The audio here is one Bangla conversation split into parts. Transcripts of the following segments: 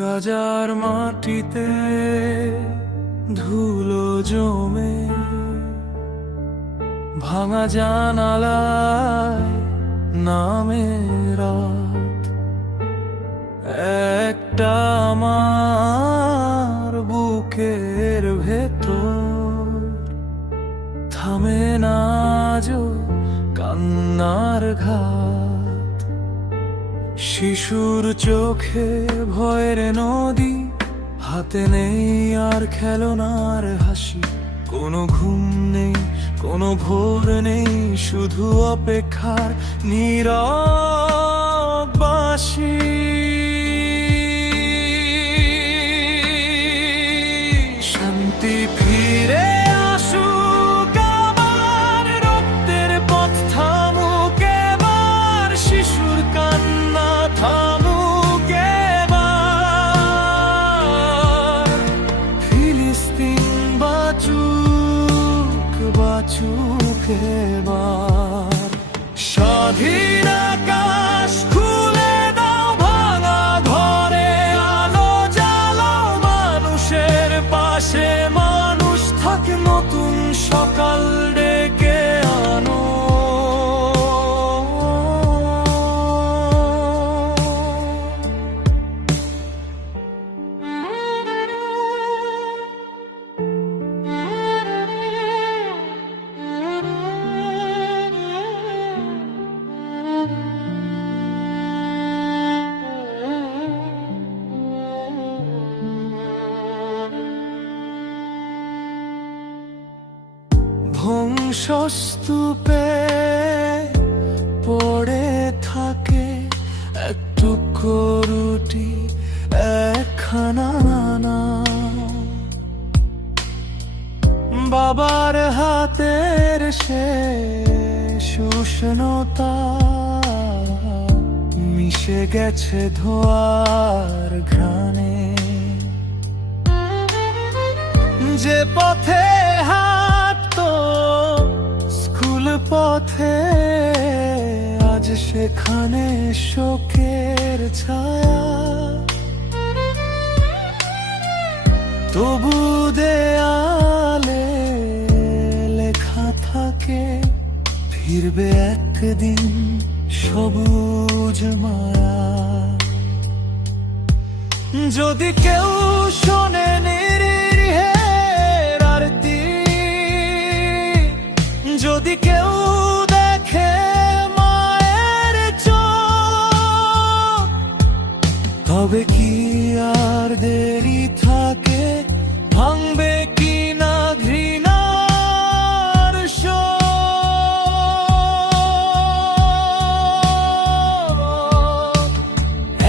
গাজার মাটিতে ধুলো জমে, ভাঙা জানালায় নামে রাত। একটা আমার বুকের ভেতর থামে না আজও কান্নার ঘাত। শিশুর চোখে ভয়ের নদী, হাতে নেই আর খেলনার হাসি। কোনো ঘুম নেই, কোনো ভোর নেই, শুধু অপেক্ষার নীরব বাঁশি। শান্তি ফিরে আসুক আবার, রক্তের পথ থামুক এবার, শিশুর কান্না থামুক এবার। ফিলিস্তিন বাঁচুক, বাঁচুক এবার। স্বাধীন আকাশ খুলে দাও, ভাঙা ঘরে আলো জ্বালাও, মানুষের পাশে মানুষ থাকে, নতুন সকাল ডেকে আনো। ধ্বংসস্তূপে পড়ে থাকে এক টুকরো রুটি, একখানা নাম। বাবার হাতের শেষ উষ্ণতা মিশে গেছে ধোঁয়ার ঘ্রাণে। যে পথে হাঁটতো স্কুল পথে, আজ সেখানে শোকের ছায়া। তবু দেয়ালে লেখা থাকে, ফিরবে একদিন সবুজ মায়া। যদি কেউ শোনে নিরীহের আরতি, যদি কেউ দেখে মায়ের চোখ, তবে কি আর দেরি থাকে, ভাঙবে কি না ঘৃণার শোক।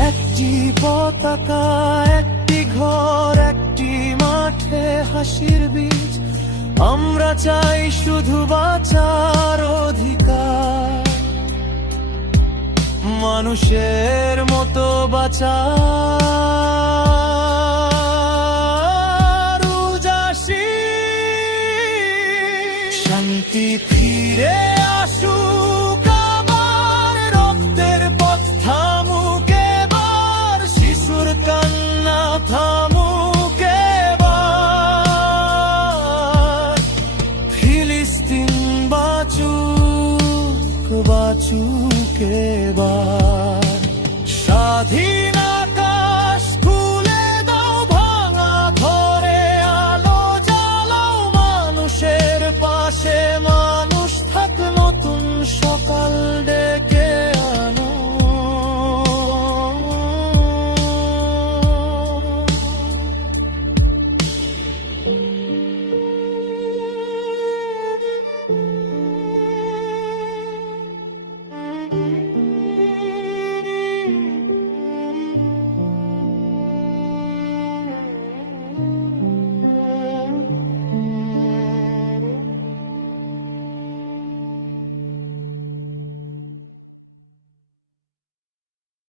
একটি পতাকা, একটি ঘর, একটি মাঠে হাসির বীজ। আমরা চাই শুধু বাঁচার অধিকার, মানুষের মতো বাঁচার উজাসি। শান্তি ফিরে আসুক আবার, রক্তের পথ থামুক এবার, শিশুর কান্না থামুক এবার। ফিলিস্তিন বাঁচুক, বাঁচুক এবার। স্বাধীন